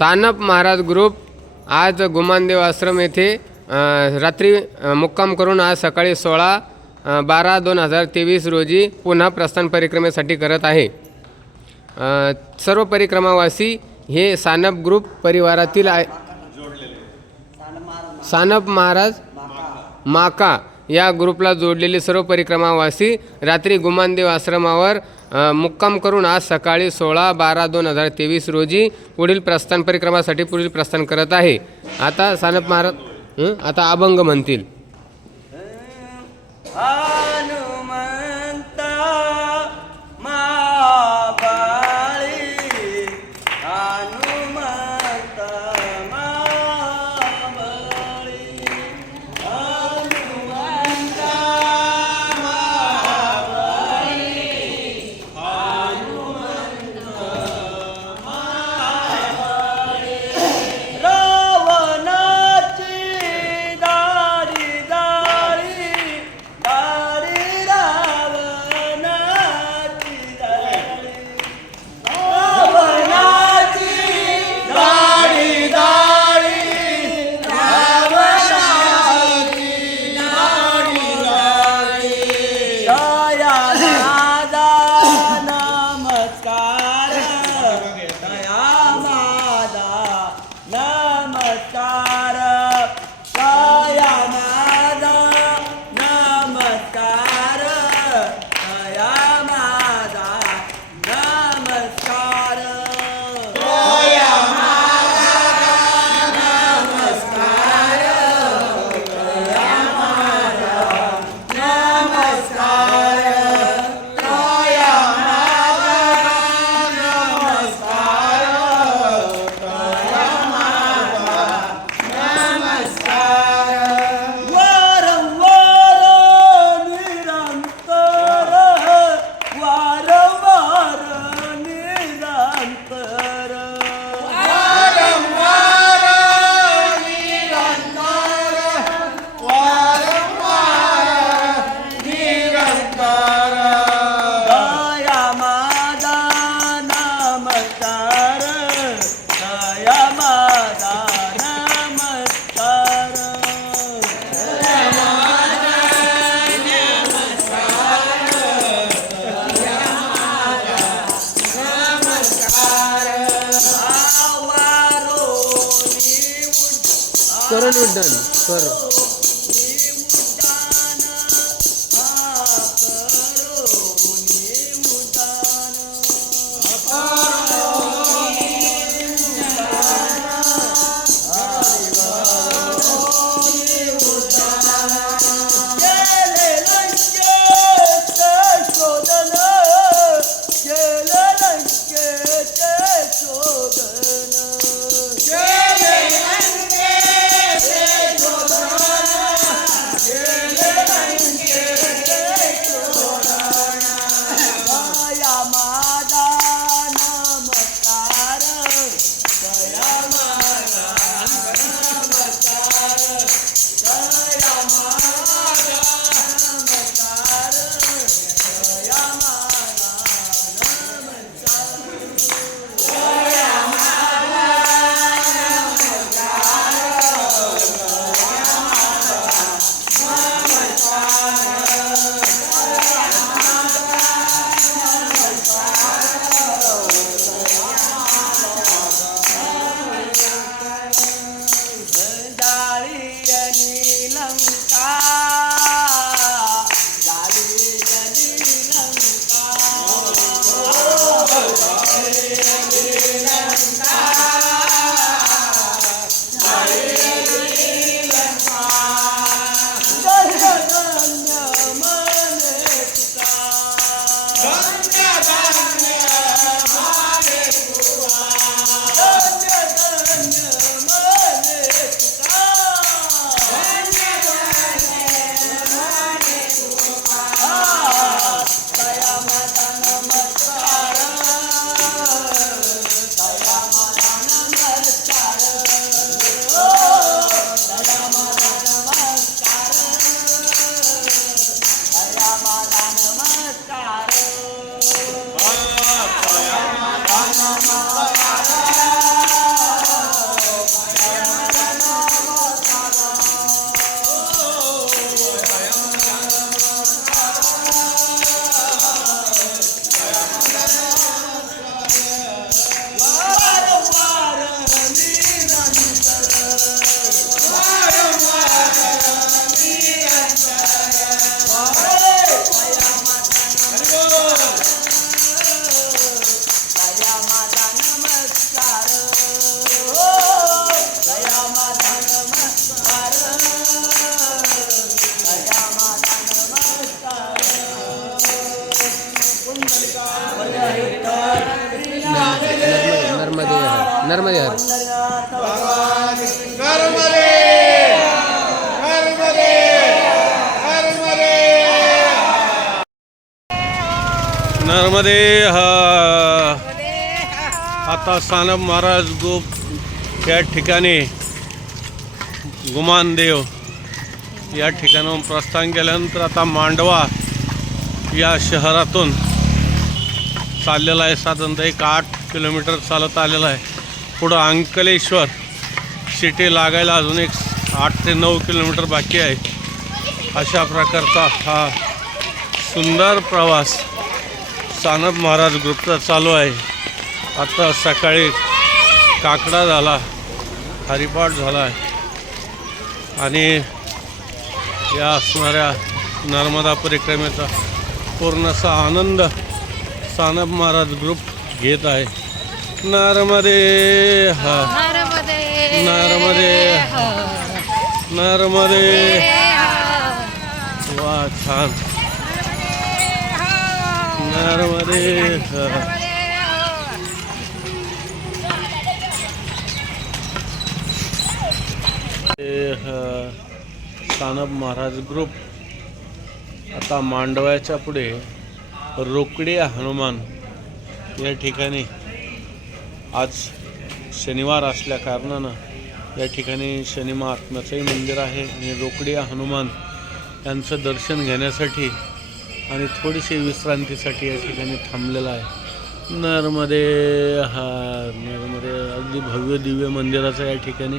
Sanap Maharaj group आज गुमानदेव आश्रम येथे रात्री मुक्काम करून आज सकाळी सोळा बारा दोन हजार तेवीस रोजी पुन्हा प्रस्थान परिक्रमेसाठी करत आहे. सर्व परिक्रमावासी हे सानप ग्रुप परिवारातील आहे. सानप महाराज माका. या ग्रुपला जोडलेले सर्व परिक्रमावासी रात्री गुमानदेव आश्रमावर मुक्काम करून आज सकाळी सोळा बारा दोन हजार तेवीस रोजी पुढील प्रस्थान परिक्रमासाठी पुढील प्रस्थान करत आहे. आता सानप महाराज आता अभंग म्हणतील. કરો નું ડન કરો. गंगा हा आता सानप महाराज गोप या ठिकाणी गुमानदेव या ठिकाणाहून प्रस्थान केल्यानंतर आता मांडवा या शहरातून चाललेला आहे. साधारणतः एक आठ किलोमीटर चालत आलेला आहे. पुढं अंकलेश्वर सिटी लागायला अजून एक आठ ते नऊ किलोमीटर बाकी आहे. अशा प्रकारचा हा सुंदर प्रवास सानप महाराज ग्रुपचा चालू आहे. आता सकाळी काकडा झाला हरिपाठ झाला आहे. आणि या असणाऱ्या नर्मदा परिक्रमेचा पूर्णसा आनंद सानप महाराज ग्रुप घेत आहे. नर्मदे हा. नर्मदे नर्मदे नर्मदे. वा छान. नरवरे. हा महाराज ग्रुप. आता मांडव्याच्या पुढे रोकडे हनुमान या ठिकाणी आज शनिवार असल्या कारणानं या ठिकाणी शनी महात्म्याचंही मंदिर आहे आणि रोकडे हनुमान यांचं दर्शन घेण्यासाठी आणि थोडीशी विश्रांतीसाठी या ठिकाणी थांबलेला आहे. नरमध्ये हा नरमध्ये अगदी भव्य दिव्य मंदिराचं या ठिकाणी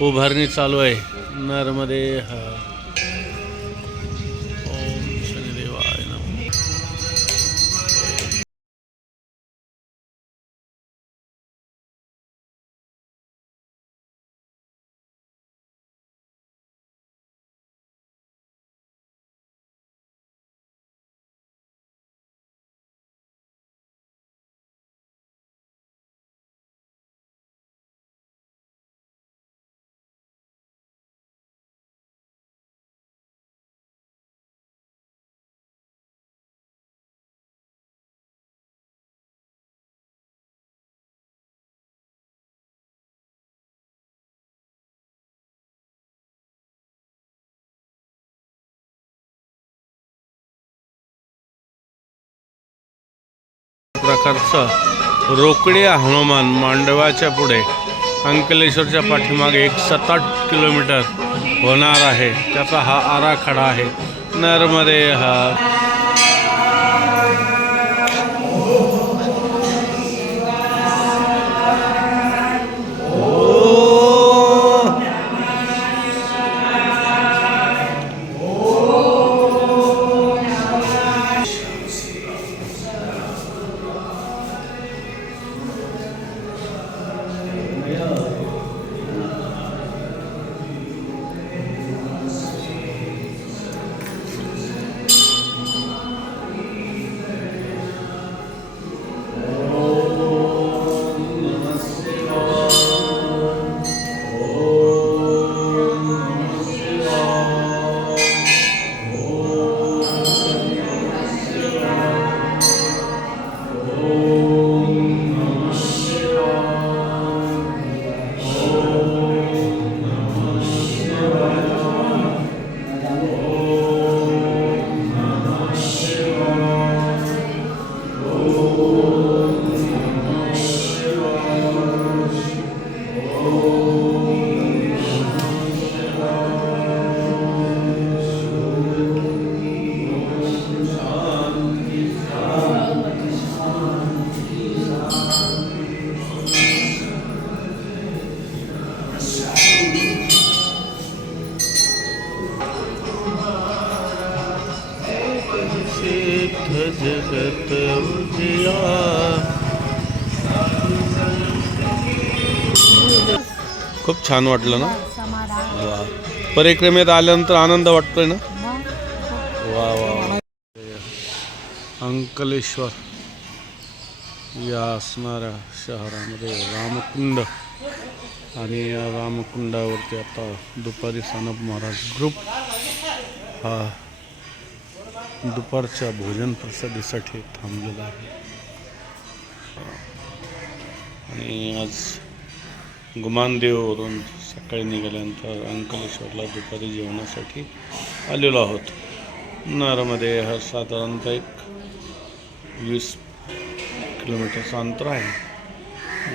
उभारणी चालू आहे. नरमध्ये हा. प्रकारचं रोकडे हनुमान मांडवाच्या पुढे अंकलेश्वरच्या पाठीमागे एक सात आठ किलोमीटर होणार आहे. त्याचा हा आराखडा आहे. नर्मदे हा सिद्ध जगत उजिया। खूप छान वाटलं ना? वा. परिक्रमेत आल्यानंतर आनंद वाटतोय ना? वा वा वा. अंकलेश्वर. या असणाऱ्या शहरामध्ये रामकुंड. आणि या रामकुंडावरती आता दुपारी सानप महाराज ग्रुप हा दुपारच्या भोजन प्रसादीसाठी थांबलेला आहे. आणि आज गुमानदेववरून सकाळी निघाल्यानंतर अंकलेश्वरला दुपारी जेवणासाठी आलेलो आहोत. नरमध्ये हा साधारणतः एक वीस किलोमीटरचं अंतर आहे.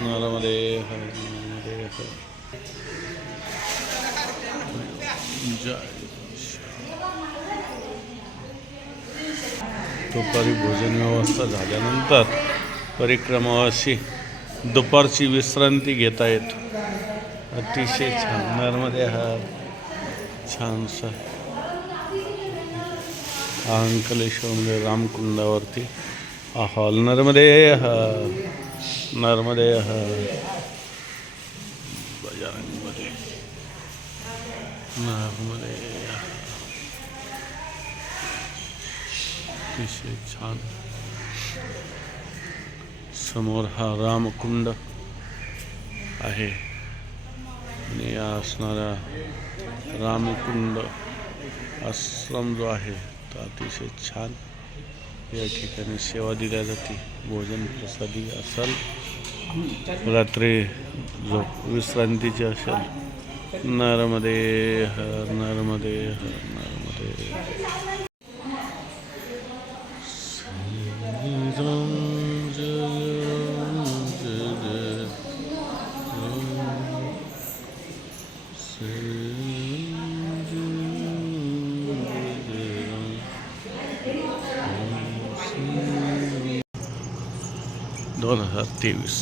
नरमध्ये हा नरमध्ये जय. दुपारी भोजन व्यवस्था झाल्यानंतर परिक्रमावासी दुपारची विश्रांती घेता येतो. अतिशय छान नर्मदे हा छानसा हा अंकलेश्वरमध्ये रामकुंडावरती हा हॉल. नर्मदे हा नर्मदे हा बजारंगमध्ये नर्मदे. अतिशय छान. समोर हा रामकुंड आहे. आणि या असणारा रामकुंड आश्रम जो आहे तो अतिशय छान. या ठिकाणी सेवा दिल्या जाते. भोजन प्रसादी असेल. रात्री झोप विश्रांतीची असेल. नरमध्ये हर नरमध्ये हर नरमध्ये दोन हजार तेवीस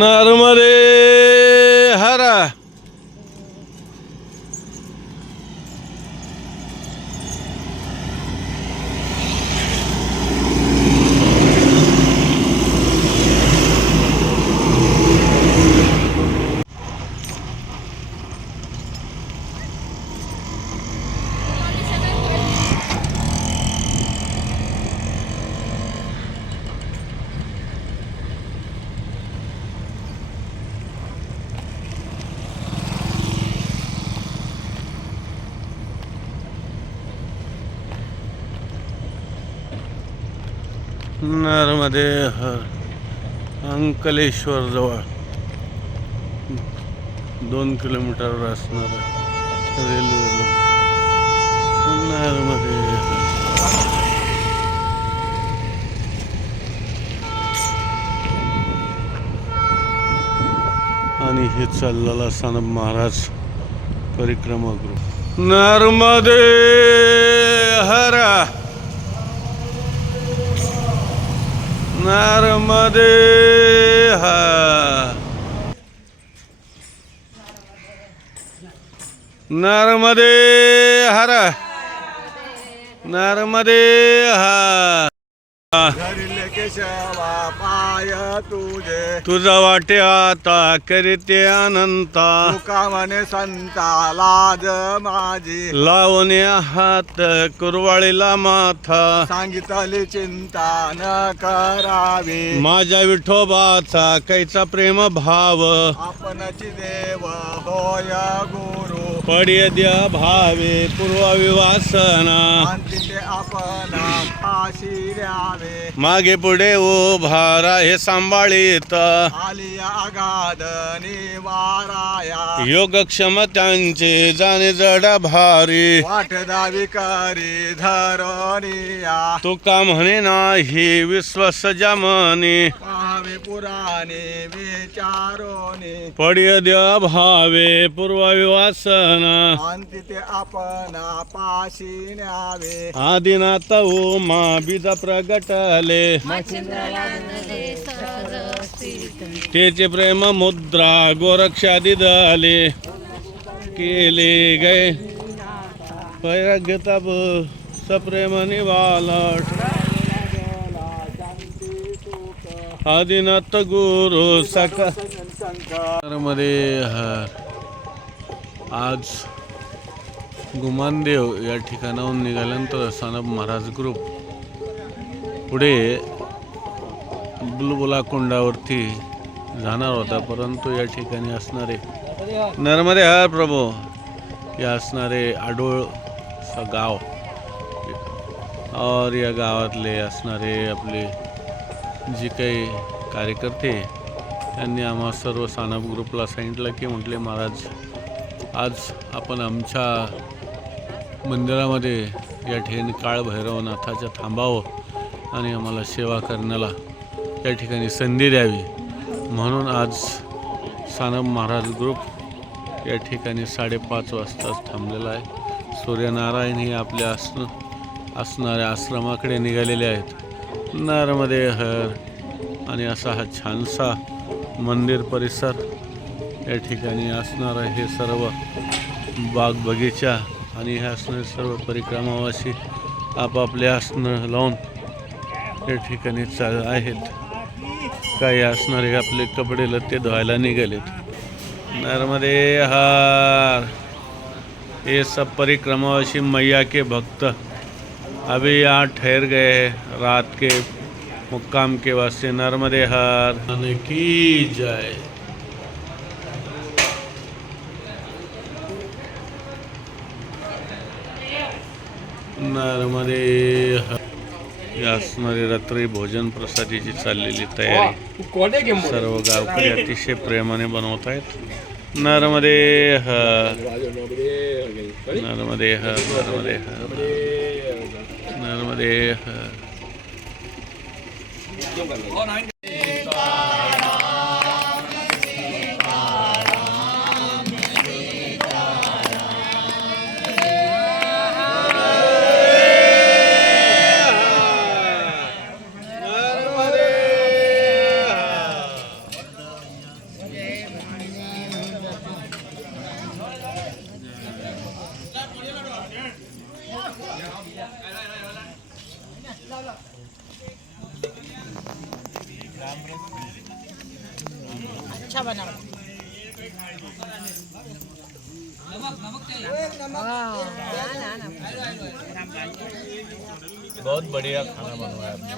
नर्मदे हरा नर्मदे हर अंकलेश्वर जवळ. दोन किलोमीटरवर असणार रेल्वे नर्मदे हर आणि हे चाललेला असताना महाराज परिक्रमा ग्रुप नर्मदे हरा! नर्मदे हा. नर्मदे हर. नर्मदे हा. केशवा पाय तुझे. तुझा वाटे आता करीते अनंता. तुका म्हणे संता लाज माझी. लावणे हात कुरवाळीला माथा. सांगितली चिंता न करावी. माझ्या विठोबाचा कैचा प्रेम भाव. आपणची देव होय गुरु पडिय द्या भावे पूर्वविवासना. मागे पुढे उभारा हे सांभाळीत. योगक्षम त्यांचे जाणे जड भारी. वाट दावी करी धरोनिया. तुका म्हणे नाही विश्वास जमनी? पाहावे पुराणे विचारोनी. पडिय द्या भावे पूर्वविवासना. शांती ते आपण पाशी न्यावे आदिनाथ उमा बीज प्रगटले. त्याचे प्रेम मुद्रा गोरक्षादी दले केले गे पैराग्यता सप्रेम निवालट आदिनाथ गुरु सकमध्ये आज गुमानदेव या ठिकाणाहून निघाल्यानंतर सानप महाराज ग्रुप पुढे बुलबुला कुंडावरती जाणार होता परंतु या ठिकाणी असणारे नर्मदे हर प्रभू या असणारे आडोळ गाव और या गावातले असणारे आपले जे काही कार्यकर्ते त्यांनी आम्हा सर्व सानप ग्रुपला सांगितलं की म्हटले महाराज आज आपण आमच्या मंदिरामध्ये या ठिकाणी काळभैरवनाथाच्या थांबावं आणि आम्हाला सेवा करण्याला या ठिकाणी संधी द्यावी. म्हणून आज सानप महाराज ग्रुप या ठिकाणी साडेपाच वाजताच थांबलेला आहे. सूर्यनारायण हे आपल्या असणं असणाऱ्या आश्रमाकडे निघालेले आहेत. नरमध्ये हर आणि असा हा छानसा मंदिर परिसर या ठिकाणी असणारं हे सर्व बाग बगीचा आणि हे असणारे सर्व परिक्रमावासी आपापले आसनं लावून या ठिकाणी चाल आहेत. काही असणारे आपले कपडे लत्ते धुवायला निघालेत. नर्मदे हार. ये सब परिक्रमावासी मैया के भक्त. अभी यहाँ ठहर गए रात के मुक्काम के वास्ते नर्मदे हार. की जाए? नर्मदे असणारी रात्री भोजन प्रसादीची चाललेली तयारी. सर्व गावकरी अतिशय प्रेमाने बनवत आहेत नर्मदे हर नर्मदे हर नर्मदे नर्मदे